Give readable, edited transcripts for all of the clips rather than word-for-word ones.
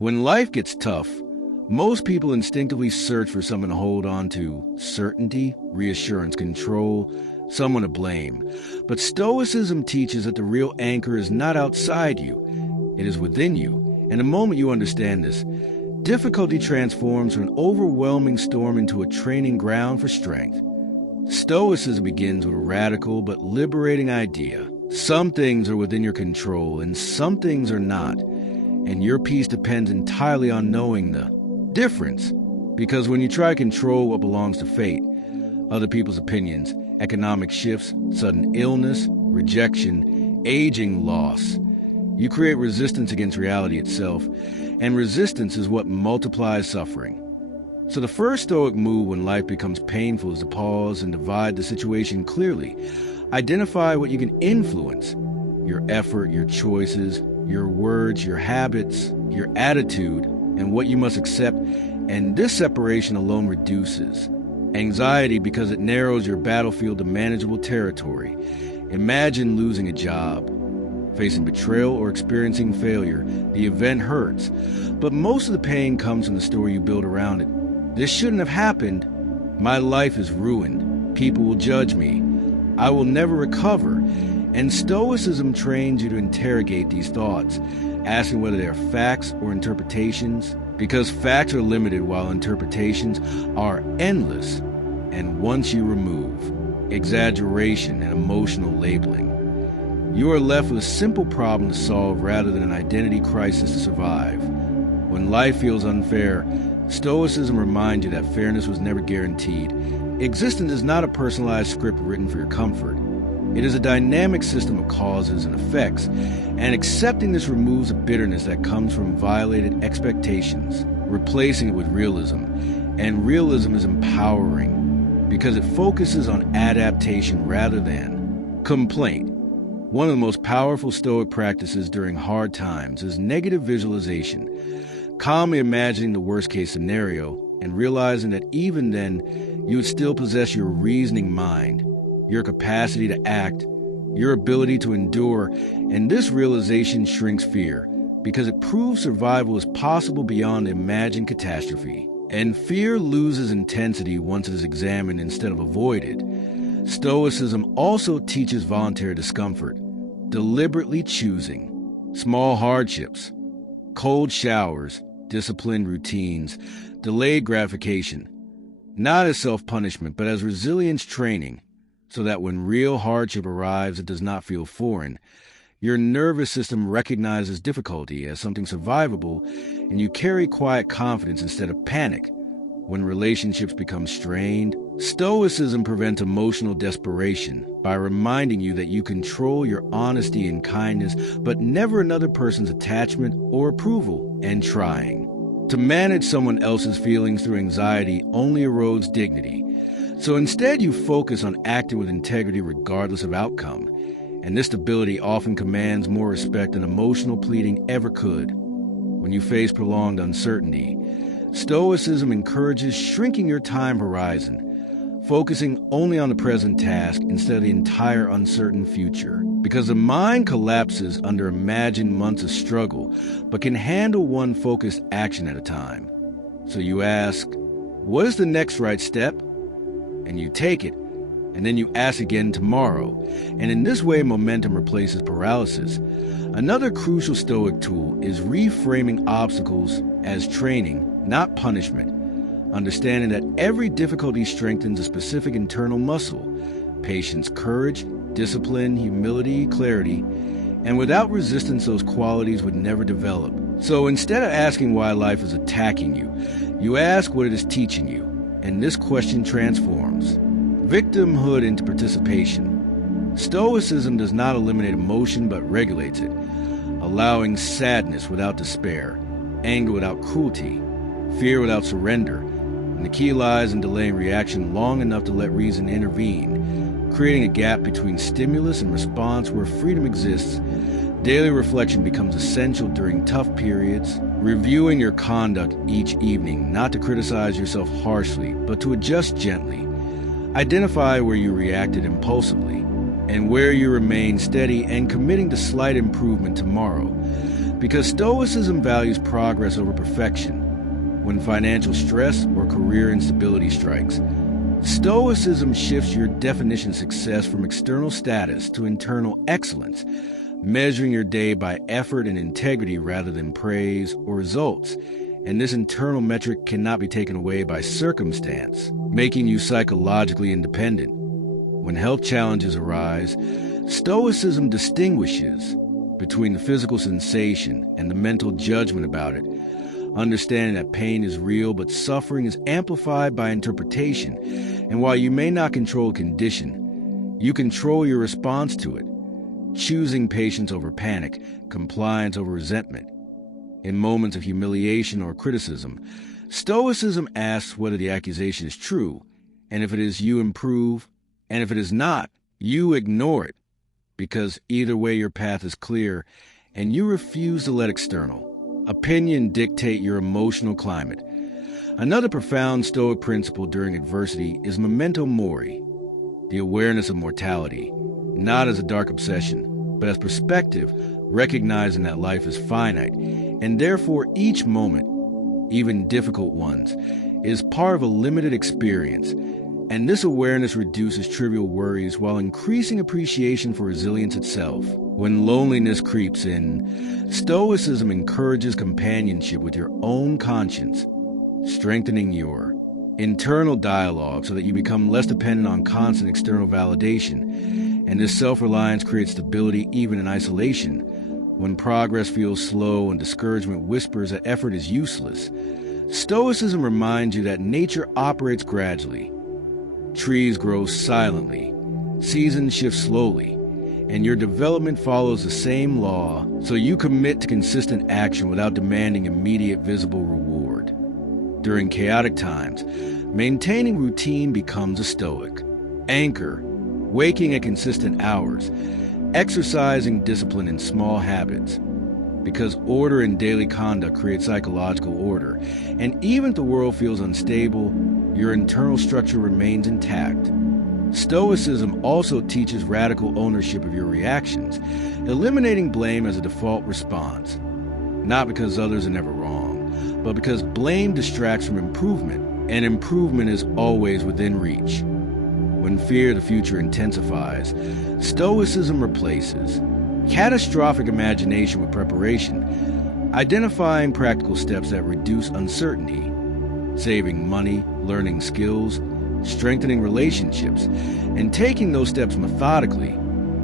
When life gets tough, most people instinctively search for someone to hold on to: certainty, reassurance, control, someone to blame. But Stoicism teaches that the real anchor is not outside you, it is within you. And the moment you understand this, difficulty transforms from an overwhelming storm into a training ground for strength. Stoicism begins with a radical but liberating idea. Some things are within your control and some things are not. And your peace depends entirely on knowing the difference. Because when you try to control what belongs to fate, other people's opinions, economic shifts, sudden illness, rejection, aging, loss, you create resistance against reality itself, and resistance is what multiplies suffering. So the first Stoic move when life becomes painful is to pause and divide the situation clearly. Identify what you can influence: your effort, your choices, your words, your habits, your attitude, and what you must accept. And this separation alone reduces anxiety because it narrows your battlefield to manageable territory. Imagine losing a job, facing betrayal, or experiencing failure. The event hurts, but most of the pain comes from the story you build around it. This shouldn't have happened. My life is ruined. People will judge me. I will never recover. And Stoicism trains you to interrogate these thoughts, asking whether they are facts or interpretations, because facts are limited while interpretations are endless. And once you remove exaggeration and emotional labeling, you are left with a simple problem to solve rather than an identity crisis to survive. When life feels unfair, Stoicism reminds you that fairness was never guaranteed. Existence is not a personalized script written for your comfort. It is a dynamic system of causes and effects, and accepting this removes the bitterness that comes from violated expectations, replacing it with realism. And realism is empowering because it focuses on adaptation rather than complaint. One of the most powerful Stoic practices during hard times is negative visualization, calmly imagining the worst-case scenario and realizing that even then, you would still possess your reasoning mind, your capacity to act, your ability to endure. And this realization shrinks fear because it proves survival is possible beyond the imagined catastrophe. And fear loses intensity once it is examined instead of avoided. Stoicism also teaches voluntary discomfort, deliberately choosing small hardships, cold showers, disciplined routines, delayed gratification, not as self-punishment, but as resilience training, so that when real hardship arrives, it does not feel foreign. Your nervous system recognizes difficulty as something survivable, and you carry quiet confidence instead of panic. When relationships become strained, Stoicism prevents emotional desperation by reminding you that you control your honesty and kindness, but never another person's attachment or approval. And trying to manage someone else's feelings through anxiety only erodes dignity. So instead, you focus on acting with integrity regardless of outcome. And this stability often commands more respect than emotional pleading ever could. When you face prolonged uncertainty, Stoicism encourages shrinking your time horizon, focusing only on the present task instead of the entire uncertain future. Because the mind collapses under imagined months of struggle, but can handle one focused action at a time. So you ask, what is the next right step? And you take it, and then you ask again tomorrow. And in this way, momentum replaces paralysis. Another crucial Stoic tool is reframing obstacles as training, not punishment. Understanding that every difficulty strengthens a specific internal muscle: patience, courage, discipline, humility, clarity. And without resistance, those qualities would never develop. So instead of asking why life is attacking you, you ask what it is teaching you. And this question transforms victimhood into participation. Stoicism does not eliminate emotion, but regulates it, allowing sadness without despair, anger without cruelty, fear without surrender. And the key lies in delaying reaction long enough to let reason intervene, creating a gap between stimulus and response where freedom exists. Daily reflection becomes essential during tough periods, reviewing your conduct each evening, not to criticize yourself harshly, but to adjust gently. Identify where you reacted impulsively and where you remain steady and committing to slight improvement tomorrow. Because Stoicism values progress over perfection. When financial stress or career instability strikes, Stoicism shifts your definition of success from external status to internal excellence, measuring your day by effort and integrity rather than praise or results. And this internal metric cannot be taken away by circumstance, making you psychologically independent. When health challenges arise, Stoicism distinguishes between the physical sensation and the mental judgment about it, understanding that pain is real but suffering is amplified by interpretation. And while you may not control a condition, you control your response to it, choosing patience over panic, compliance over resentment. In moments of humiliation or criticism, Stoicism asks whether the accusation is true, and if it is, you improve, and if it is not, you ignore it, because either way your path is clear, and you refuse to let external opinion dictate your emotional climate. Another profound Stoic principle during adversity is memento mori, the awareness of mortality, not as a dark obsession, but as perspective, recognizing that life is finite, and therefore each moment, even difficult ones, is part of a limited experience. And this awareness reduces trivial worries while increasing appreciation for resilience itself. When loneliness creeps in, Stoicism encourages companionship with your own conscience, strengthening your internal dialogue so that you become less dependent on constant external validation. And this self-reliance creates stability even in isolation. When progress feels slow and discouragement whispers that effort is useless, Stoicism reminds you that nature operates gradually. Trees grow silently, seasons shift slowly, and your development follows the same law, so you commit to consistent action without demanding immediate visible reward. During chaotic times, maintaining routine becomes a Stoic anchor, waking at consistent hours, exercising discipline in small habits, because order in daily conduct creates psychological order, and even if the world feels unstable, your internal structure remains intact. Stoicism also teaches radical ownership of your reactions, eliminating blame as a default response, not because others are never wrong, but because blame distracts from improvement, and improvement is always within reach. When fear of the future intensifies, Stoicism replaces catastrophic imagination with preparation, identifying practical steps that reduce uncertainty, saving money, learning skills, strengthening relationships, and taking those steps methodically,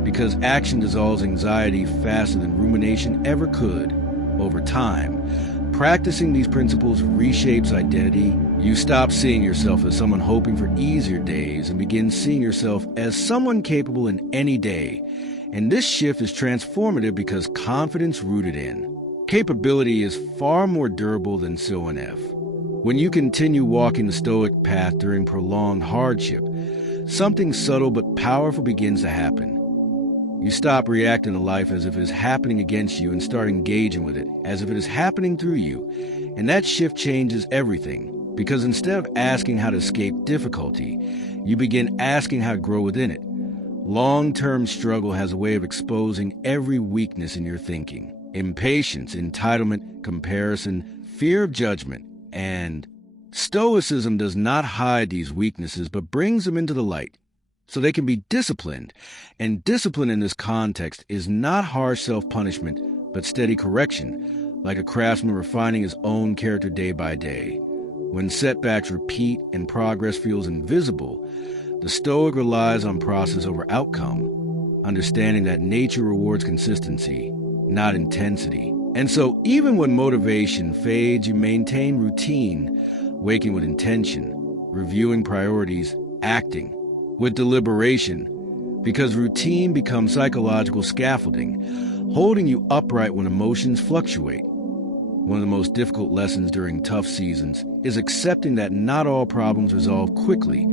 because action dissolves anxiety faster than rumination ever could. Over time, practicing these principles reshapes identity. You stop seeing yourself as someone hoping for easier days and begin seeing yourself as someone capable in any day. And this shift is transformative because confidence rooted in capability is far more durable than SEO. When you continue walking the Stoic path during prolonged hardship, something subtle but powerful begins to happen. You stop reacting to life as if it is happening against you and start engaging with it as if it is happening through you. And that shift changes everything, because instead of asking how to escape difficulty, you begin asking how to grow within it. Long-term struggle has a way of exposing every weakness in your thinking: impatience, entitlement, comparison, fear of judgment. And Stoicism does not hide these weaknesses, but brings them into the light so they can be disciplined. And discipline in this context is not harsh self-punishment, but steady correction, like a craftsman refining his own character day by day. When setbacks repeat and progress feels invisible, the Stoic relies on process over outcome, understanding that nature rewards consistency, not intensity. And so even when motivation fades, you maintain routine, waking with intention, reviewing priorities, acting with deliberation, because routine becomes psychological scaffolding, holding you upright when emotions fluctuate. One of the most difficult lessons during tough seasons is accepting that not all problems resolve quickly.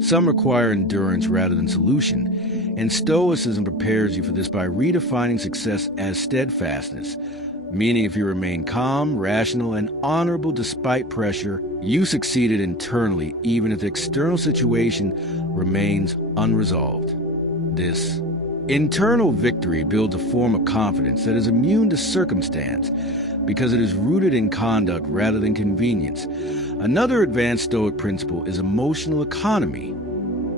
Some require endurance rather than solution, and Stoicism prepares you for this by redefining success as steadfastness, meaning if you remain calm, rational, and honorable despite pressure, you succeeded internally even if the external situation remains unresolved. This Internal victory builds a form of confidence that is immune to circumstance because it is rooted in conduct rather than convenience. Another advanced Stoic principle is emotional economy,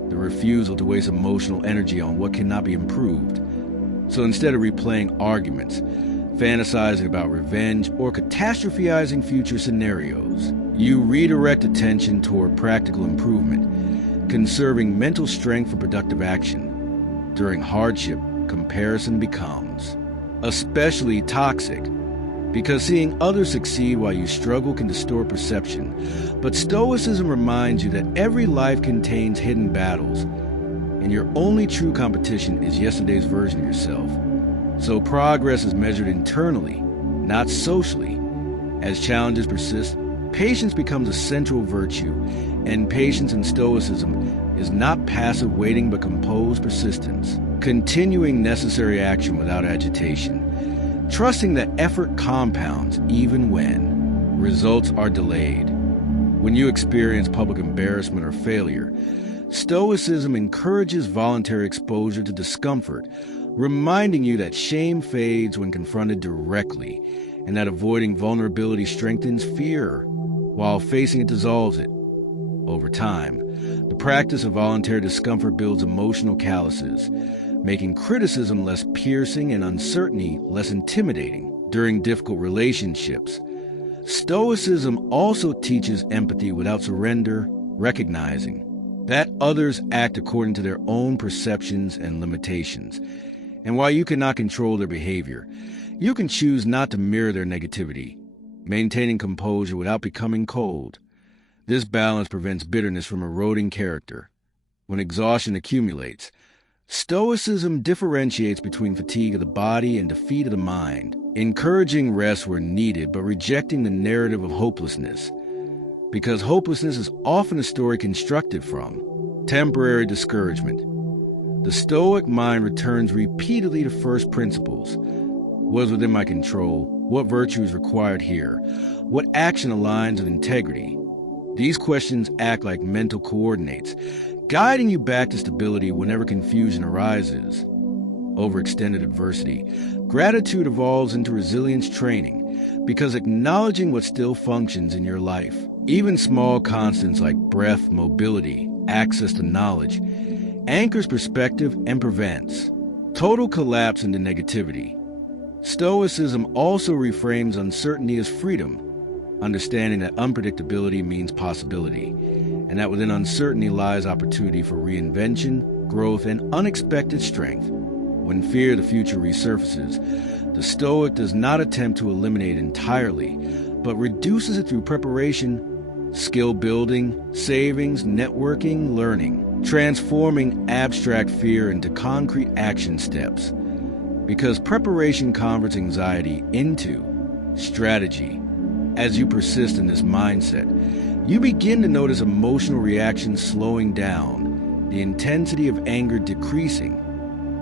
the refusal to waste emotional energy on what cannot be improved. So instead of replaying arguments, fantasizing about revenge, or catastrophizing future scenarios, you redirect attention toward practical improvement, conserving mental strength for productive action. During hardship, comparison becomes especially toxic because seeing others succeed while you struggle can distort perception. But Stoicism reminds you that every life contains hidden battles, and your only true competition is yesterday's version of yourself. So progress is measured internally, not socially. As challenges persist, patience becomes a central virtue, and patience in Stoicism is not passive waiting but composed persistence, continuing necessary action without agitation, trusting that effort compounds even when results are delayed. When you experience public embarrassment or failure, Stoicism encourages voluntary exposure to discomfort, reminding you that shame fades when confronted directly, and that avoiding vulnerability strengthens fear, while facing it dissolves it. Over time, the practice of voluntary discomfort builds emotional calluses, making criticism less piercing and uncertainty less intimidating. During difficult relationships, Stoicism also teaches empathy without surrender, recognizing that others act according to their own perceptions and limitations. And while you cannot control their behavior, you can choose not to mirror their negativity, maintaining composure without becoming cold. This balance prevents bitterness from eroding character. When exhaustion accumulates, Stoicism differentiates between fatigue of the body and defeat of the mind, encouraging rest where needed but rejecting the narrative of hopelessness, because hopelessness is often a story constructed from temporary discouragement. The Stoic mind returns repeatedly to first principles. What is within my control? What virtue is required here? What action aligns with integrity? These questions act like mental coordinates, guiding you back to stability whenever confusion arises. Overextended adversity, gratitude evolves into resilience training because acknowledging what still functions in your life, even small constants like breath, mobility, access to knowledge, anchors perspective and prevents total collapse into negativity. Stoicism also reframes uncertainty as freedom, understanding that unpredictability means possibility, and that within uncertainty lies opportunity for reinvention, growth, and unexpected strength. When fear of the future resurfaces, the Stoic does not attempt to eliminate it entirely, but reduces it through preparation, skill building, savings, networking, learning, transforming abstract fear into concrete action steps. Because preparation converts anxiety into strategy. As you persist in this mindset, you begin to notice emotional reactions slowing down, the intensity of anger decreasing,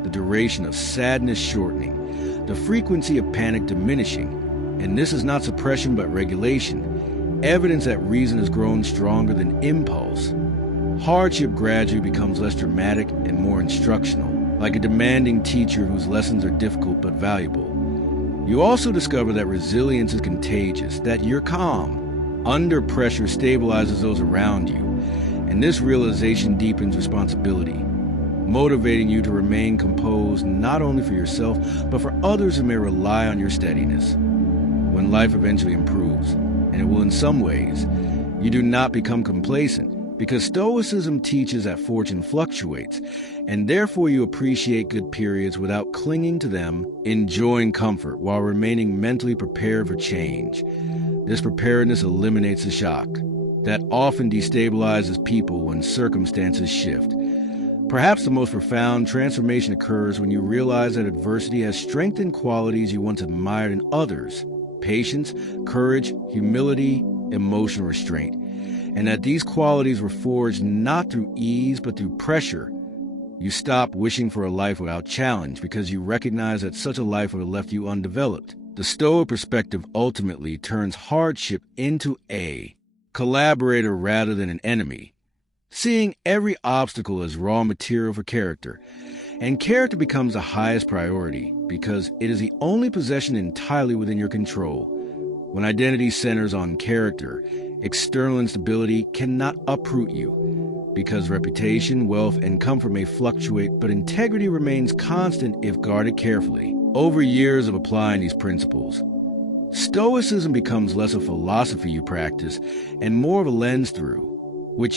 the duration of sadness shortening, the frequency of panic diminishing. And this is not suppression but regulation, evidence that reason has grown stronger than impulse. Hardship gradually becomes less dramatic and more instructional, like a demanding teacher whose lessons are difficult but valuable. You also discover that resilience is contagious, that your calm under pressure stabilizes those around you, and this realization deepens responsibility, motivating you to remain composed not only for yourself, but for others who may rely on your steadiness. When life eventually improves, and it will in some ways, you do not become complacent, because Stoicism teaches that fortune fluctuates, and therefore you appreciate good periods without clinging to them, enjoying comfort while remaining mentally prepared for change. This preparedness eliminates the shock that often destabilizes people when circumstances shift. Perhaps the most profound transformation occurs when you realize that adversity has strengthened qualities you once admired in others: patience, courage, humility, emotional restraint, and that these qualities were forged not through ease but through pressure. You stop wishing for a life without challenge because you recognize that such a life would have left you undeveloped. The Stoic perspective ultimately turns hardship into a collaborator rather than an enemy, seeing every obstacle as raw material for character. And character becomes the highest priority because it is the only possession entirely within your control. When identity centers on character, external instability cannot uproot you because reputation, wealth, and comfort may fluctuate, but integrity remains constant if guarded carefully. Over years of applying these principles, Stoicism becomes less a philosophy you practice and more of a lens through which you